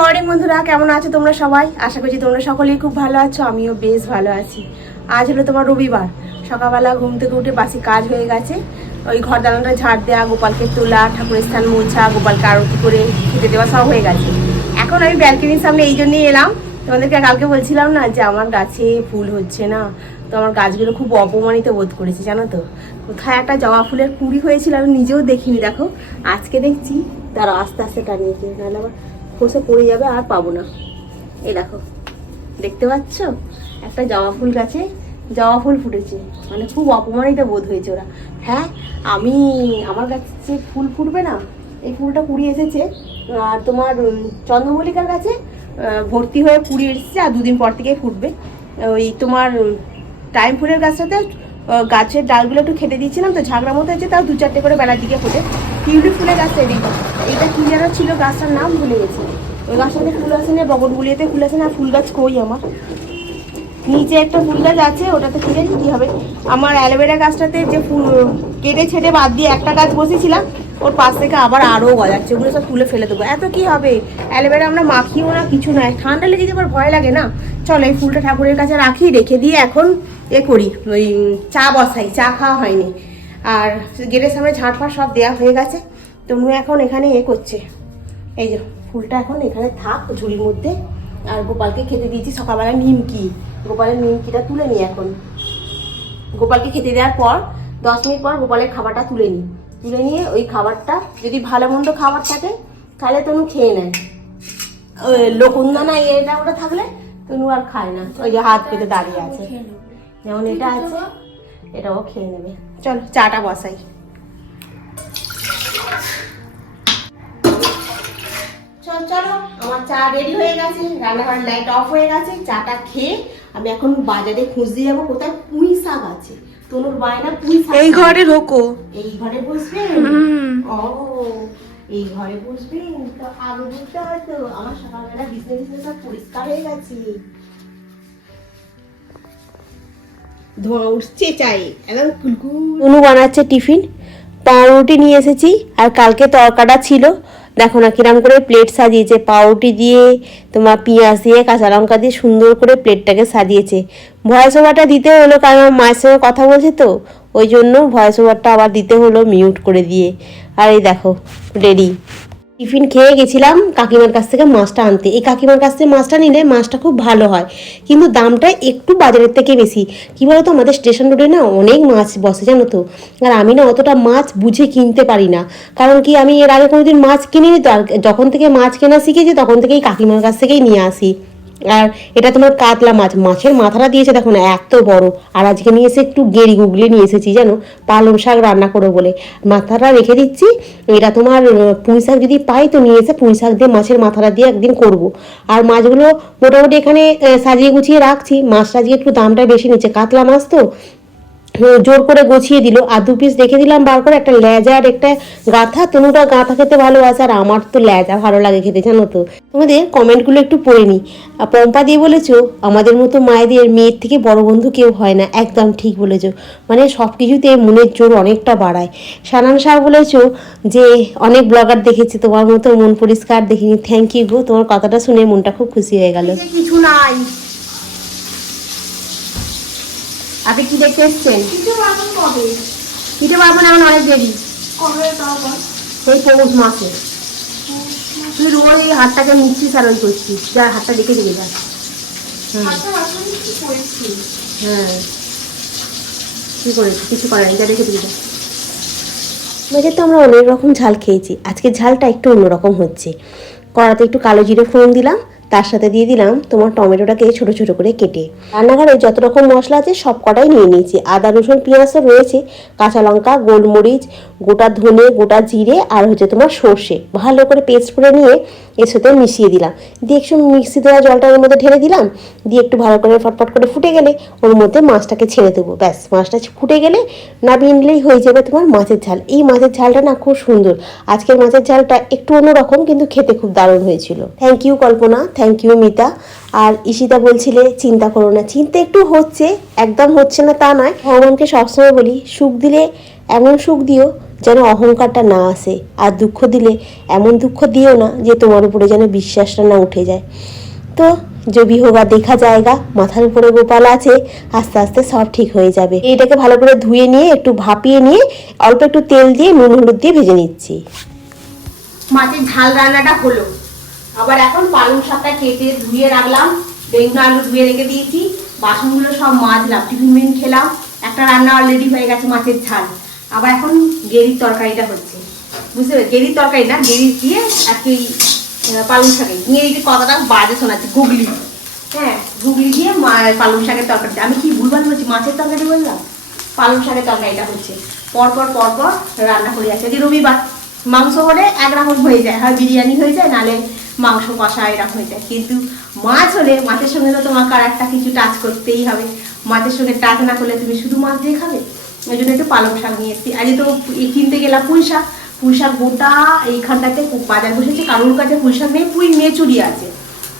Morning বন্ধুরা, কেমন আছো তোমরা সবাই? আশা করছি তোমরা সকলেই খুব ভালো আছো, আমিও বেশ ভালো আছি। আজ হলো তোমার রবিবার। সকালবেলা ঘুম থেকে উঠে বাসি কাজ হয়ে গেছে। ওই ঘর দালানটা ঝাড় দেওয়া গোপালকে তোলা, ঠাকুরের স্থান মোছা, গোপালকে আরতি করে খেতে দেওয়া সব হয়ে গেছে। এখন আমি ব্যালকনির সামনে এই জন্যই এলাম। তোমাদেরকে কালকে বলছিলাম না যে আমার গাছে ফুল হচ্ছে না। তো আমার গাছগুলো খুব অপমানিত বোধ করেছে, জানো তো? কোথায় একটা জবা ফুলের কুড়ি হয়েছিল আমি নিজেও দেখিনি, দেখো। আজকে দেখছি, তারা আস্তে আস্তে টানিয়েছে নাহলে আবার খসে পড়ে যাবে আর পাবো না। এই দেখো দেখতে পাচ্ছ? একটা জবা ফুল গাছে জবা ফুল ফুটেছে। মানে খুব অপমানিত বোধ হয়েছে ওরা। হ্যাঁ আমি আমার কাছে ফুল ফুটবে না এই ফুলটা কুড়ি এসেছে আর তোমার চন্দ্রমল্লিকার আহ, ভর্তি হয়ে কুড়ি এসেছে আর দুদিন পর থেকেই ফুটবে। ওই তোমার টাইম ফুলের গাছটাতে গাছের ডালগুলো একটু খেটে দিয়েছিলাম তো ঝাগড়া মতো হয়েছে তাও দু চারটে করে বেলার দিকে ফোটে। টিউলিপ ফুলের গাছটা এদিকে এইটা কি যেন ছিল গাছটার নাম ভুলে গেছি। ওই গাছটাতে ফুল আসে না বগনগুলিতে ফুল আসে না, ফুল গাছ কই আমার? নিচে একটা ফুল গাছ আছে, ওটাতে কি জানি কি হবে? আমার অ্যালোভেরা গাছটাতে যে ফুল কেটে ছেটে বাদ দিয়ে একটা গাছ বসেছিলাম, ওর পাশ থেকে আবার আরও গজাচ্ছে, ওগুলো সব তুলে ফেলে দেবো। এত কি হবে? অ্যালোভেরা আমরা মাখিও না, কিছু নয় ঠান্ডা লেগে যেতে আবার ভয় লাগে না? চলো, এই ফুলটা ঠাকুরের কাছে রাখি, রেখে দিয়ে এখন এ করি। ওই চা বসাই, চা খাওয়া হয়নি। আর গেটের সামনে ঝাঁট ফাট সব দেওয়া হয়ে গেছে। তনু এখন এখানে এ করছে। এই যে, ফুলটা এখন এখানে থাক ঝুড়ির মধ্যে। আর গোপালকে খেতে দিয়েছি সকালবেলা নিমকি। গোপালের নিমকিটা তুলে নিই এখন। গোপালকে খেতে দেওয়ার পর, দশ মিনিট পর গোপালের খাবারটা তুলে নিই তুলে নিয়ে ওই খাবারটা, যদি ভালো মন্দ খাবার থাকে, তাহলে তনু খেয়ে নেয়। লোকন্দনা এটা ওটা থাকলে তনু আর খায় না। ওই যে হাত পেতে দাঁড়িয়ে আছে। যেমন এটা আছে, এটাও খেয়ে নেবে। চলো চাটা বসাই। চল চলো আমার চা রেডি হয়ে গেছে রান্নাঘরের লাইট অফ হয়ে গেছে চাটা খেয়ে আমি এখন বাজারে খুঁজতে যাব কোথায় পুঁই শাক আছে? তনুর বায়না পুঁই শাক এই ঘরে ঢোকো। এই ঘরে বসবে? ও এই ঘরে বসবে? তো আগে বুঝতে হয়তো আমার সকালবেলা সব পরিষ্কার হয়ে গেছে। ধোঁয়া অনু বানাচ্ছে টিফিন। পাউরুটি নিয়ে এসেছি, আর কালকে তরকাটা ছিল। দেখো না কিরাম করে প্লেট সাজিয়েছে। পাউরুটি দিয়ে তোমার পেঁয়াজ দিয়ে, কাঁচা লঙ্কা দিয়ে সুন্দর করে প্লেটটাকে সাজিয়েছে। ভয়েস ওভারটা দিতে হলো, কারণ আমার মায়ের সঙ্গে কথা বলছে তো, ওই জন্য ভয়েস ওভারটা আবার দিতে হলো মিউট করে দিয়ে। আর এই দেখো রেডি টিফিন খেয়ে গেছিলাম কাকিমার কাছ থেকে মাছটা আনতে। এই কাকিমার কাছ থেকে মাছটা নিলে মাছটা খুব ভালো হয়। কিন্তু দামটা একটু বাজারের থেকে বেশি। কী বলো তো আমাদের স্টেশন রোডে না অনেক মাছ বসে, জানো তো। আর আমি না অতটা মাছ বুঝে কিনতে পারি না। কারণ কি, আমি এর আগে কোনোদিন মাছ কিনিনি তো। আর যখন থেকে মাছ কেনা শিখেছি, তখন থেকেই কাকিমার কাছ থেকেই নিয়ে আসি। আর এটা তোমার কাতলা মাছ, মাছের মাথাটা দিয়েছে দেখো না, এত বড়। আর আজকে নিয়ে এসে একটু গেড়ি গুগলি নিয়ে এসেছি, জানো? পালং শাক রান্না করো বলে। মাথাটা রেখে দিচ্ছি, এটা তোমার পুঁই শাক যদি পাই তো নিয়ে এসে পুঁই শাক দিয়ে মাছের মাথাটা দিয়ে একদিন করব। আর মাছগুলো মোটামুটি এখানে সাজিয়ে গুছিয়ে রাখছি। মাছটা আজকে একটু দামটা বেশি নিচ্ছে। কাতলা মাছ তো জোর করে গুছিয়ে দিল। আর দু পিস রেখে দিলাম, বার করে একটা লেজা আর একটা গাঁথা। তনুটা গাঁথা খেতে ভালোবাসে আর আমার তো লেজা ভালো লাগে খেতে, জানো তো। তোমাদের কমেন্টগুলো একটু পড়ে নি আর পম্পা দিয়ে বলেছ, আমাদের মতো মায়েদের, মেয়ের থেকে বড় বন্ধু কেউ হয় না। একদম ঠিক বলেছ। মানে সব কিছুতে মনের জোর অনেকটা বাড়ায়। সানান শাহ বলেছ যে, অনেক ব্লগার দেখেছি, তোমার মতো মন পরিষ্কার দেখিনি। থ্যাংক ইউ গো, তোমার কথাটা শুনে মনটা খুব খুশি হয়ে গেল। কিছু নাই। আপনি কি দেখতে এসছেন? কিছু বানান কবে? দিতে পারব না এখন অনেক দেরি। এই পৌষ মাসে। তুই রোজ এই হাতটাকে মিষ্টি সারণ করছিস। যার হাতটা দেখে দিকে যা। হুম। করেছি? হ্যাঁ। কি কিছু করার নেই, যা দেখে দিকে যা। মেঝে তো আমরা অনেক রকম ঝাল খেয়েছি। আজকে ঝালটা একটু অন্যরকম হচ্ছে। কড়াতে একটু কালো জিরে ফোড়ন দিলাম। তার সাথে দিয়ে দিলাম তোমার টমেটোটাকে ছোট ছোট করে কেটে। রান্নাঘরে যত রকম মশলা আছে সব কটাই নিয়ে নিয়েছি। আদা, রসুন পেঁয়াজ তো রয়েছে, কাঁচা লঙ্কা, গোলমরিচ, গোটা ধনে, গোটা জিরে আর হচ্ছে তোমার সর্ষে। ভালো করে পেস্ট করে নিয়ে এর সাথে মিশিয়ে দিলাম। দিয়ে একটু মিক্সি দেওয়া জলটা ওর মধ্যে ঢেলে দিলাম। দিয়ে একটু ভালো করে ফটফট করে ফুটে গেলে ওর মধ্যে মাছটাকে ছেড়ে দেবো। ব্যাস, মাছটা ফুটে গেলে নামিয়ে নিলেই হয়ে যাবে তোমার মাছের ঝাল। এই মাছের ঝালটা না খুব সুন্দর। আজকের মাছের ঝালটা একটু অন্যরকম কিন্তু খেতে খুব দারুণ হয়েছিল। Thank you Kalpana. Thank you Mita আর ঈশিতা বলছিলে, চিন্তা করো না। চিন্তা একটু হচ্ছে, একদম হচ্ছে না তা নয়। ভগবানকে সবসময় বলি, সুখ দিলে এমন সুখ দিও যেন অহংকারটা না আসে, আর দুঃখ দিলে এমন দুঃখ দিও না যে তোমার উপরে যেন বিশ্বাসটা না উঠে যায়। তো জবি হোগা দেখা জায়গা, মাথার উপরে গোপাল আছে, আস্তে আস্তে সব ঠিক হয়ে যাবে। এইটাকে ভালো করে ধুয়ে নিয়ে, একটু ভাপিয়ে নিয়ে, অল্প একটু তেল দিয়ে, নুন হলুদ দিয়ে ভেজে নিচ্ছি। মাছের ঝাল রান্নাটা হলো। আবার এখন পালং শাকটা কেটে ধুয়ে রাখলাম বেগুন আলু ধুয়ে রেখে দিয়েছি, বাসনগুলো সব মাজলাম, টিফিন মেন খেলাম, একটা রান্না অলরেডি হয়ে গেছে মাছের ঝাল। আবার এখন গেরির তরকারিটা হচ্ছে। বুঝতে পেরেছি গেরির তরকারি না, গেরি দিয়ে আর কি পালং শাকে। ইংরেজিতে কথাটা বাজে শোনাচ্ছে গুগলি হ্যাঁ গুগলি দিয়ে পালং শাকের তরকারি। আমি কি ভুলভাল বলছি? মাছের তরকারি বললাম? পালং শাকের তরকারিটা হচ্ছে। পরপর পরপর রান্না করে যাচ্ছে। যে রবিবার মাংস হলে একরকম হয়ে যায়, হয় বিরিয়ানি হয়ে যায় নালে মাংস কষা এরকম হয়ে যায়। কিন্তু মাছ হলে মাছের সঙ্গে তো তোমাকে আর একটা কিছু টাচ করতেই হবে। মাছের সঙ্গে টাচ না করলে তুমি শুধু মাছ দিয়ে খাবে? ওই জন্য একটু পালং শাক নিয়ে এসেছি। আজকে তো কিনতে গেলাম পুঁই শাক। পুঁই শাক গোটা এইখানটাতে বাজার বসেছে। কারোর কাছে পুঁই শাক নেই, পুঁই মেচুরি আছে।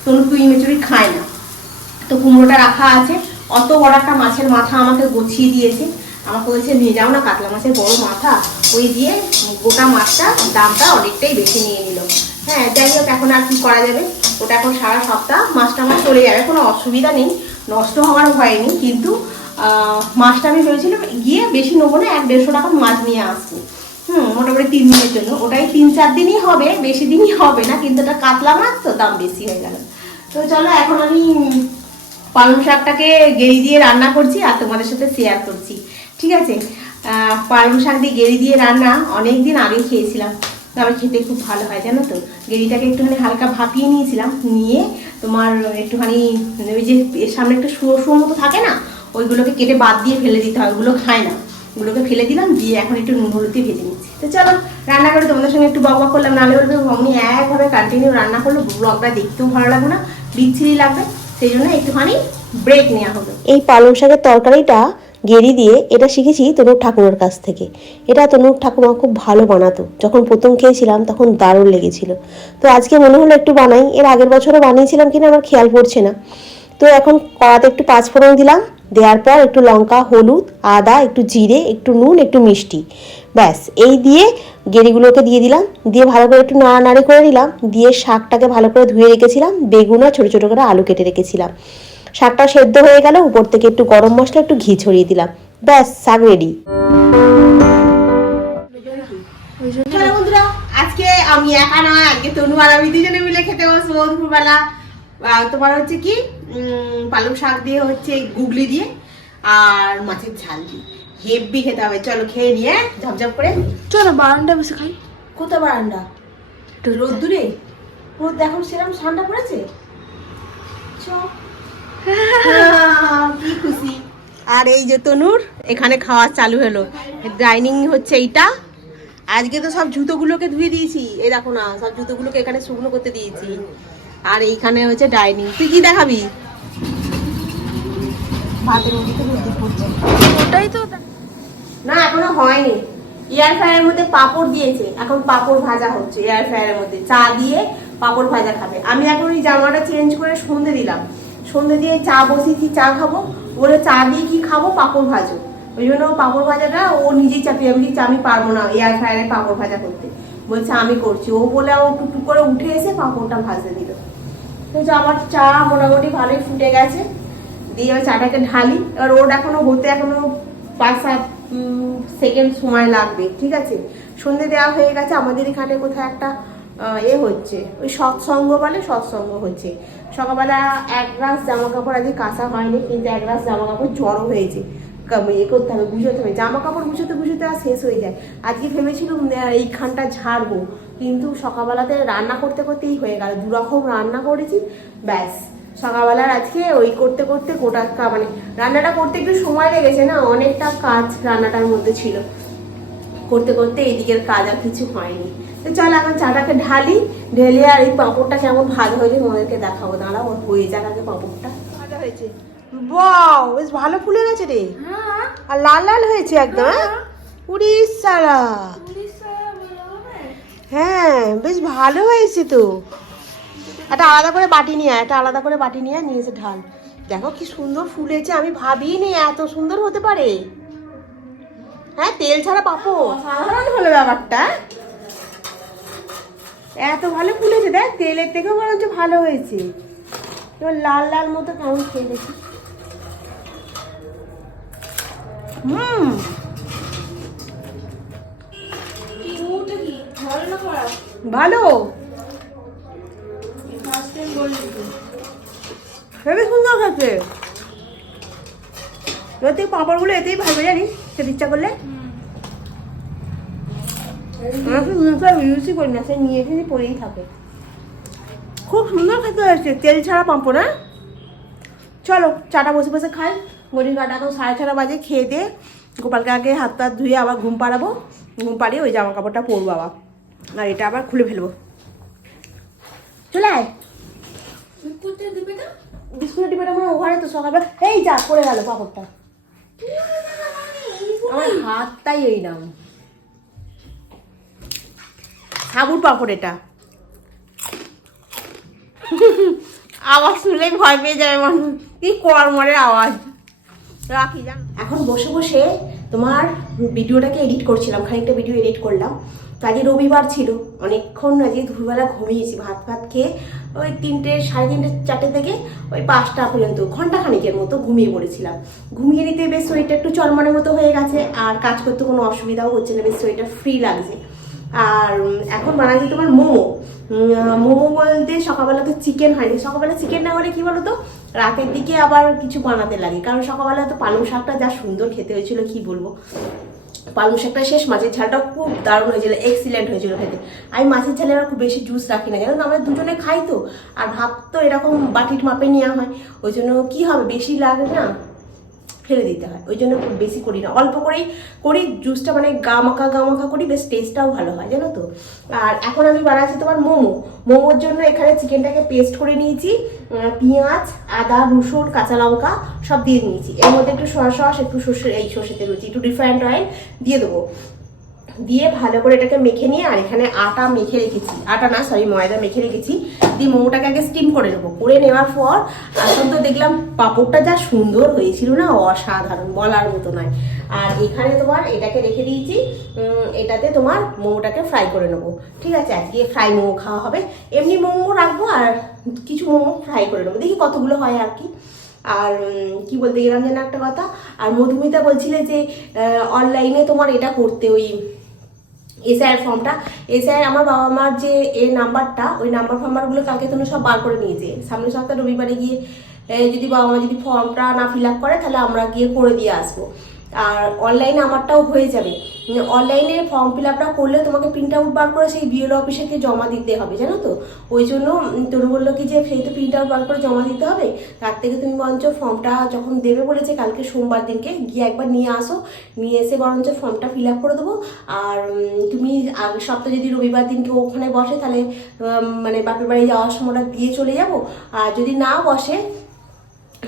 তনু পুঁই মেচুরি খায় না। তো কুমড়োটা রাখা আছে। অত বড় একটা মাছের মাথা আমাকে গছিয়ে দিয়েছে। আমাকে বলছে, নিয়ে যাও না, কাতলা মাছের বড় মাথা। ওই দিয়ে গোটা মাছটা দামটা অনেকটাই বেশি নিয়ে নিল। হ্যাঁ যাই হোক, এখন আর কি করা যাবে? ওটা এখন সারা সপ্তাহ, মাছটা আমার চলে যাবে, কোনো অসুবিধা নেই। নষ্ট হওয়ার ভয় নেই, কিন্তু মাছটা আমি ভেবেছিলাম গিয়ে বেশি নেব না, এক দেড়শো টাকা মাছ নিয়ে আসব। হুম, মোটামুটি তিন দিনের জন্য। ওটাই তিন চার দিনই হবে, বেশি দিনই হবে না, কিন্তু এটা কাতলা মাছ, তো দাম বেশি হয়ে গেল। তো চলো, এখন আমি পালং শাকটাকে গেরি দিয়ে রান্না করছি আর তোমাদের সাথে শেয়ার করছি। ঠিক আছে? পালং শাক দিয়ে গেরি দিয়ে রান্না অনেক দিন আগে খেয়েছিলাম। তবে খেতে খুব ভালো হয়, জানো তো? গেরিটাকে একটুখানি হালকা ভাপিয়ে নিয়েছিলাম, নিয়ে তোমার একটুখানি ওই যে সামনে একটু শুয়ো শুয়ো মতো থাকে না, ওইগুলোকে কেটে বাদ দিয়ে ফেলে দিতে হয়, ওগুলো খায় না। ওগুলোকে ফেলে দিলাম, দিয়ে এখন একটু নুন হলুদ ভেজে নিচ্ছি। তো চলো রান্না করে তোমাদের সঙ্গে একটু বক বক করলাম, নাহলে বলবে আমি একভাবে কন্টিনিউ রান্না করল ব্লগটা দেখতেও ভালো লাগবে না, বিচ্ছিরি লাগবে। সেই জন্য একটুখানি ব্রেক নেওয়া হলো। এই পালং শাকের তরকারিটা গেরি দিয়ে এটা শিখেছি তনুর ঠাকুমার কাছ থেকে। এটা তনুর ঠাকুমা খুব ভালো বানাতো। যখন প্রথম খেয়েছিলাম তখন দারুণ লেগেছিল। তো আজকে মনে হলো একটু বানাই। এর আগের বছরও বানিয়েছিলাম কিনা আমার খেয়াল পড়ছে না। তো এখন কড়াতে একটু পাঁচফোড়ন দিলাম। দেওয়ার পর একটু লঙ্কা, হলুদ, আদা, একটু জিরে, একটু নুন, একটু মিষ্টি। ব্যাস, এই দিয়ে গেরিগুলোকে দিয়ে দিলাম। দিয়ে ভালো করে একটু নাড়ানাড়ি করে দিলাম দিয়ে শাকটাকে ভালো করে ধুয়ে রেখেছিলাম। বেগুন আর ছোটো ছোটো করে আলু কেটে রেখেছিলাম। শাকটা সেদ্ধ হয়ে গেল উপর থেকে একটু গরম মশলা একটু ঘি ছড়িয়ে দিলাম। ব্যাস শাক রেডি চলো বন্ধুরা আজকে আমি একা নয় আজকে তনু আর আমি দুজনে মিলে খেতে বসবো দুপুরবেলা। তোমার হচ্ছে কি পালং শাক দিয়ে হচ্ছে গুগলি দিয়ে আর মাছের ঝাল দিয়ে। হেভি খেতে হবে চলো খেয়ে নিয়ে ঝপঝপ করে। চলো বারান্দা বসে খাই। কোথায় বারান্দা? রোদ দূরে রোদ দেখো সেরকম ঠান্ডা পড়েছে? চ। কি খুশি আর এই যে তনুর এখানে খাওয়া চালু হলো। ডাইনিং হচ্ছে এইটা। আজকে তো সব জুতোগুলোকে ধুয়ে দিয়েছি। এই দেখো না সব জুতোগুলোকে এখানে শুকনো করতে দিয়েছি। আর এইখানে হচ্ছে ডাইনিং। তুই কি দেখাবি? ওটাই তো না এখনও হয়নি। এয়ার ফ্রায়ারের মধ্যে পাপড় দিয়েছে। এখন পাপড় ভাজা হচ্ছে এয়ার ফ্রায়ারের মধ্যে। চা দিয়ে পাপড় ভাজা খাবে। আমি এখন এই জামাটা চেঞ্জ করে সন্ধে দিলাম। সন্ধে দিয়ে চা বসিয়েছি চা খাব? বলে চা দিয়ে কি খাব? পাঁপড় ভাজো। ওই জন্য পাপড় ভাজাটা ও নিজেই চাপিয়ে আমি আমি পারব না এয়ার ফ্রায়ারে পাঁপড় ভাজা করতে। বলছে, আমি করছি। ও বলে ও টুকটুক করে উঠে এসে পাঁপড়টা ভাজতে দিল। তো আমার চা মোটামুটি ভালোই ফুটে গেছে। দিয়ে ওই চাটাকে ঢালি। এবার ওর এখনও হতে এখনও পাঁচ সাত সেকেন্ড সময় লাগবে, ঠিক আছে? সন্ধে দেওয়া হয়ে গেছে। আমাদের এখানে কোথাও একটা এ হচ্ছে। ওই সৎসঙ্গ বলে সৎসঙ্গ হচ্ছে। সকালবেলা এক গ্লাস জামা কাপড় আজকে কাঁচা হয়নি, কিন্তু এক গ্লাস জামা কাপড় জড়ো হয়েছে। এ করতে হবে গুছোতে হবে। জামা কাপড় গুছোতে গুছোতে আর শেষ হয়ে যায়। আজকে ভেবেছিলাম এইখানটা ঝাড়বো, কিন্তু সকালবেলাতে রান্না করতে করতেই হয়ে গেল। দুরকম রান্না করেছি, ব্যাস। সকালবেলার আজকে ওই করতে করতে গোটা মানে রান্নাটা করতে একটু সময় লেগেছে না, অনেকটা কাজ রান্নাটার মধ্যে ছিল। করতে করতে এদিকের কাজ আর কিছু হয়নি। তো চল এখন চাটাকে ঢালি ঢেলে আর এই পাঁপড়টা কেমন ভালো হয়েছে তোমাদেরকে দেখাবো। দাঁড়া ওর হয়ে যাক আগে পাঁপড়টা। ভাজা হয়েছে। বাও বেশ ভালো ফুলে গেছে রে। হ্যাঁ। আর লাল লাল হয়েছে একদম হ্যাঁ? উড়িস হ্যাঁ বেশ ভালো হয়েছে তো। একটা আলাদা করে বাটি নিয়ে আয় একটা আলাদা করে বাটি নিয়ে নিয়ে এসে ঢাল। দেখো কি সুন্দর ফুলেছে আমি ভাবিনি এত সুন্দর হতে পারে। হ্যাঁ তেল ছাড়া পাপো সাধারণ হলো ব্যাপারটা। এত ভালো ফুলেছে, দেখ, তেলের থেকেও বরঞ্চ ভালো হয়েছে। এবার লাল লাল মতো কেমন খেয়ে দেখি। হুম। ভালো। ভালো হেবি সুন্দর খেতে। এবার পাঁপড়গুলো এতেই ভাজবে জানিস, খেতে ইচ্ছা করলে? করি না সে পরেই থাকে। খুব সুন্দর খেতে হয়েছে, তেল ছাড়া পাঁপড় না চলো, চাটা বসে বসে খাই। গড়ি কাটা তো সাড়ে ছটা বাজে, খেয়ে দিয়ে গোপালকে আগে হাত টাত ধুয়ে আবার ঘুম পাড়াবো। ঘুম পাড়িয়ে ওই জামা কাপড়টা পরবো আবার। আর এটা আবার খুলে ফেলব। চলে আয়। ওখানে তো সকালবেলা এই যা, পড়ে গেল পাপড়টা। আমার হাতটাই এই নাম। সাবুর পাপড় এটা। আওয়াজ শুনলে ভয় পেয়ে যাবে মানুষ। কি কর্মরের আওয়াজ। রাখি, জান। এখন বসে বসে তোমার ভিডিওটাকে এডিট করছিলাম, খানিকটা ভিডিও এডিট করলাম। তো আজকে রবিবার ছিল, অনেকক্ষণ আজকে দুপুরবেলা ঘুমিয়েছি, ভাত ভাত খেয়ে ওই তিনটে, সাড়ে তিনটে, চারটে থেকে ওই পাঁচটা পর্যন্ত ঘণ্টা খানিকের মতো ঘুমিয়ে পড়েছিলাম। ঘুমিয়ে নিতে বেশ শরীরটা একটু চরমানের মতো হয়ে গেছে, আর কাজ করতে কোনো অসুবিধাও হচ্ছে না, বেশ শরীরটা ফ্রি লাগছে। আর এখন বানাচ্ছি তোমার মোমো। মোমো বলতে সকালবেলা তো চিকেন হয়নি সকালবেলা চিকেন না হলে কি বলো তো রাতের দিকে আবার কিছু বানাতে লাগে। কারণ সকালবেলা তো পালং শাকটা যা সুন্দর খেতে হয়েছিল, কি বলব? পালং শাকটা শেষ, মাছের ঝালটা খুব দারুণ হয়েছিল এক্সিলেন্ট হয়েছিল খেতে। আমি মাছের ঝালে আবার খুব বেশি জুস রাখি না তো আমরা দুজনে খাই তো। আর ভাত তো এরকম বাটির মাপে নেওয়া হয়। ওই জন্য কী হবে, বেশি লাগে না? ফেলে দিতে হয়। ওই জন্য খুব বেশি করি না। অল্প করেই করি জুসটা মানে গা মাখা গা মাখা করি, বেশ টেস্টটাও ভালো হয়, জানো তো? আর এখন আমি বানাচ্ছি তোমার মোমো। মোমোর জন্য এখানে চিকেনটাকে পেস্ট করে নিয়েছি পেঁয়াজ, আদা, রসুন, কাঁচা লঙ্কা সব দিয়ে নিয়েছি। এর মধ্যে একটু সয়া সস একটু সর্ষে, এই সর্ষেতে রুচি একটু রিফাইন্ড অয়েল দিয়ে দেবো। দিয়ে ভালো করে এটাকে মেখে নিয়ে, আর এখানে আটা মেখে রেখেছি। আটা না সরি ময়দা মেখে রেখেছি। দিয়ে মোমোটাকে আগে স্টিম করে নেব। করে নেওয়ার পর, এখন তো দেখলাম পাঁপড়টা যা সুন্দর হয়েছিল না, অসাধারণ, বলার মতো নয়। আর এখানে তোমার এটাকে রেখে দিয়েছি এটাতে তোমার মোমোটাকে ফ্রাই করে নেব। ঠিক আছে? আজকে ফ্রাই মোমো খাওয়া হবে। এমনি মোমো রাখব, আর কিছু মোমো ফ্রাই করে নেব। দেখি কতগুলো হয় আর কি। আর কি বলতে গেলাম যেন একটা কথা? আর মধুমিতা বলছিলে যে অনলাইনে তোমার এটা করতে, ওই এসআইয়ের ফর্মটা। এসআইয়ের আমার বাবা মার যে এ নাম্বারটা, ওই নাম্বার ফাম্বারগুলো কালকে তুমি সব বার করে নিয়েছে। সামনের সপ্তাহে রবিবারে গিয়ে যদি বাবা মা যদি ফর্মটা না ফিল আপ করে, তাহলে আমরা গিয়ে করে দিয়ে আসব। আর অনলাইনে আমারটাও হয়ে যাবে। অনলাইনে ফর্ম ফিল আপটা করলে তোমাকে প্রিন্ট আউট বার করে সেই বিএলও অফিসে গিয়ে জমা দিতে হবে, জানো তো? ওই জন্য তোর বলল কি যে সেই তো প্রিন্ট আউট বার করে জমা দিতে হবে, তার থেকে তুমি বরঞ্চ ফর্মটা যখন দেবে বলেছে কালকে সোমবার দিনকে, গিয়ে একবার নিয়ে আসো, নিয়ে এসে বরঞ্চ ফর্মটা ফিল আপ করে দেবো। আর তুমি আগের সপ্তাহে যদি রবিবার দিনকে ওখানে বসে তাহলে মানে বাপের বাড়ি যাওয়ার সময়টা দিয়ে চলে যাব। আর যদি না বসে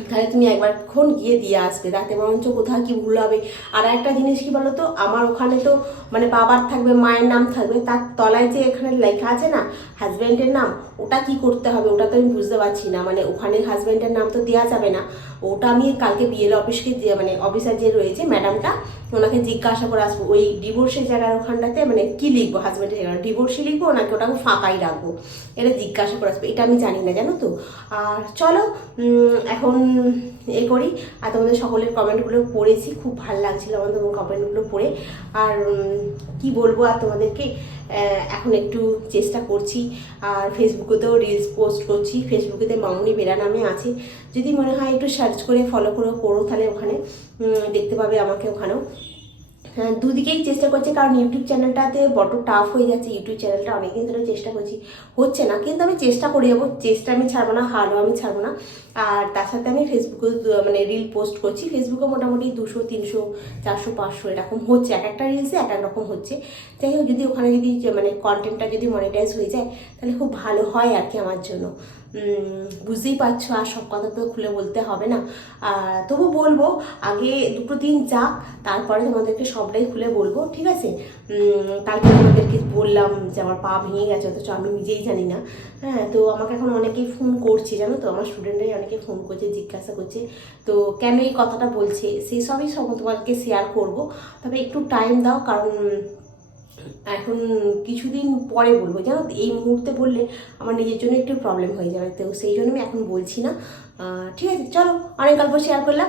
তাহলে তুমি একবার ক্ষণ গিয়ে দিয়ে আসবে, তাতে বরঞ্চ কোথাও কি ভুল হবে। আর একটা জিনিস কি বলো তো আমার ওখানে তো মানে বাবার থাকবে, মায়ের নাম থাকবে, তার তলায় যে এখানে লেখা আছে না হাজব্যান্ডের নাম, ওটা কি করতে হবে, ওটা তো আমি বুঝতে পারছি না। মানে ওখানে হাজব্যান্ডের নাম তো দেওয়া যাবে না। ওটা আমি কালকে বিএল অফিসকে যে মানে অফিসার যে রয়েছে ম্যাডামটা ওনাকে জিজ্ঞাসা করে আসব। ওই ডিভোর্সের জায়গার ওখানটাতে মানে কি লিখব? হাজব্যান্ডের জায়গায় ডিভোর্সই লিখব নাকি ওটাকে ফাঁকাই রাখব? এটা জিজ্ঞাসা করে আসব। এটা আমি জানি না, জানো তো? আর চলো এখন এ করি। আর তোমাদের সকলের কমেন্টগুলো পড়েছি। খুব ভালো লাগছিল আমার তোমার কমেন্টগুলো পড়ে। আর কি বলব আর তোমাদেরকে? এখন একটু চেষ্টা করছি। আর ফেসবুকেতেও রিলস পোস্ট করছি। ফেসবুকেতে মামনি বেরা নামে আছে। যদি মনে হয় একটু সার্চ করে ফলো করে, করো তাহলে ওখানে দেখতে পাবে আমাকে ওখানেও। দুদিকেই চেষ্টা করছি, কারণ ইউটিউব চ্যানেলটাতে বড় টাফ হয়ে যাচ্ছে ইউটিউব চ্যানেলটা অনেকদিন ধরে চেষ্টা করছি, হচ্ছে না, কিন্তু আমি চেষ্টা করে যাব, চেষ্টা আমি ছাড়বো না, হারও আমি ছাড়বো না। আর তার সাথে আমি ফেসবুকে মানে রিল পোস্ট করছি ফেসবুকে মোটামুটি দুশো, তিনশো, চারশো, পাঁচশো এরকম হচ্ছে, এক একটা রিলসে এক এক রকম হচ্ছে। যাই হোক, যদি ওখানে যদি মানে কন্টেন্টটা যদি মনিটাইজ হয়ে যায়, তাহলে খুব ভালো হয় আর কি আমার জন্য। বুঝতেই পারছ, আর সব কথা তো খুলে বলতে হবে না। তবু বলব, আগে দুটো দিন যাক, তারপরে তোমাদেরকে সবটাই খুলে বলব, ঠিক আছে? কালকে তোমাদেরকে বললাম যে আমার পা ভেঙে গেছে, অথচ আমি নিজেই জানি না। হ্যাঁ তো আমাকে এখন অনেকেই ফোন করছে, জানো তো? আমার স্টুডেন্টরাই অনেকে ফোন করছে, জিজ্ঞাসা করছে। তো কেন এই কথাটা বলছে? সেই সবই সব তোমাদেরকে শেয়ার করব। তবে একটু টাইম দাও, কারণ এখন কিছুদিন পরে বলব। জানো এই মুহূর্তে বললে আমার নিজের জন্য একটু প্রবলেম হয়ে যাবে। তো সেই জন্য আমি এখন বলছি না। ঠিক আছে, চলো, অনেক গল্প শেয়ার করলাম।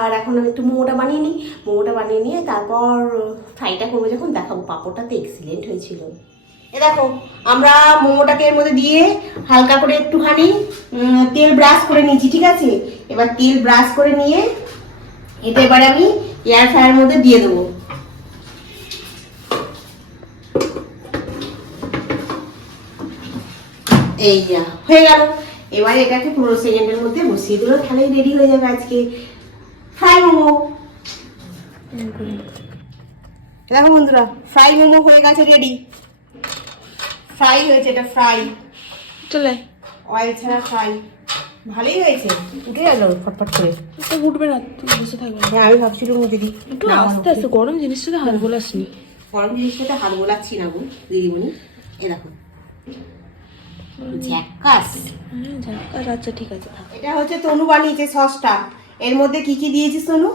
আর এখন আমি একটু মোমোটা বানিয়ে নিই। মোমোটা বানিয়ে নিয়ে তারপর ফ্রাইটা করব যখন দেখাবো। পাঁপড়টা তো এক্সিলেন্ট হয়েছিল। এ দেখো, আমরা মোমোটাকে এর মধ্যে দিয়ে হালকা করে একটুখানি তেল ব্রাশ করে নিয়েছি, ঠিক আছে? এবার তেল ব্রাশ করে নিয়ে এটা এবারে আমি এয়ার ফ্রায়ার মধ্যে দিয়ে দেবো। এই হয়ে গেল। এবার এটাকে পনেরো সেকেন্ডের মধ্যে বসিয়ে দিল তাহলেই রেডি হয়ে যাবে আজকে। ফ্রাই মোমো। দেখো বন্ধুরা ফ্রাই মোমো হয়ে গেছে রেডি ফ্রাই হয়েছে এটা ফ্রাই চলে। অয়েল ছাড়া ফ্রাই ভালোই হয়েছে। উঠে গেল ফটফট করে। তো উঠবে না বসে থাকবে। হ্যাঁ আমি ভাবছিলাম উঠে দিই। একটু আস্তে আস্তে গরম জিনিসটা হাত বলাসনি। গরম জিনিসটাতে হাত বোলাচ্ছি না গো দিদিমণি। এ দেখো। ঝ্যাক্কাস আচ্ছা ঠিক আছে এটা হচ্ছে তনু বানিয়েছে সসটা। এর মধ্যে কি কি দিয়েছিস Tanu?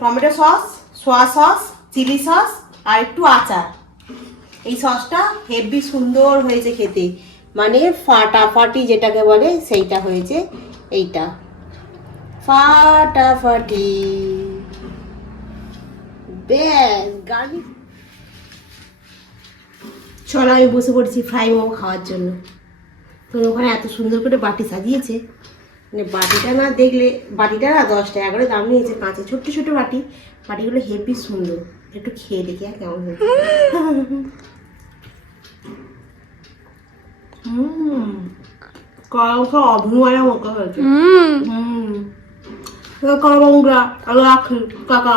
Tomato sauce soya sauce chilli sauce আর একটু আচার। এই সসটা হেভি সুন্দর হয়েছে খেতে। মানে ফাটাফাটি যেটাকে বলে সেইটা হয়েছে এইটা। ফাটাফাটি। ব্যাস গার্লিক চলো আমি বসে পড়ছি ফ্রাই মোমো খাওয়ার জন্য। তো ওখানে এত সুন্দর করে বাটি সাজিয়েছে। মানে বাটিটা না দেখলে বাটিটা না দশ টাকা করে দাম নিয়েছে কাঁচে ছোট্ট ছোট বাটি। বাটিগুলো হেভি সুন্দর। একটু খেয়ে দেখি আর কেমন হয়েছে। অভিমানের মতো হয়েছে। হুম। কাকা।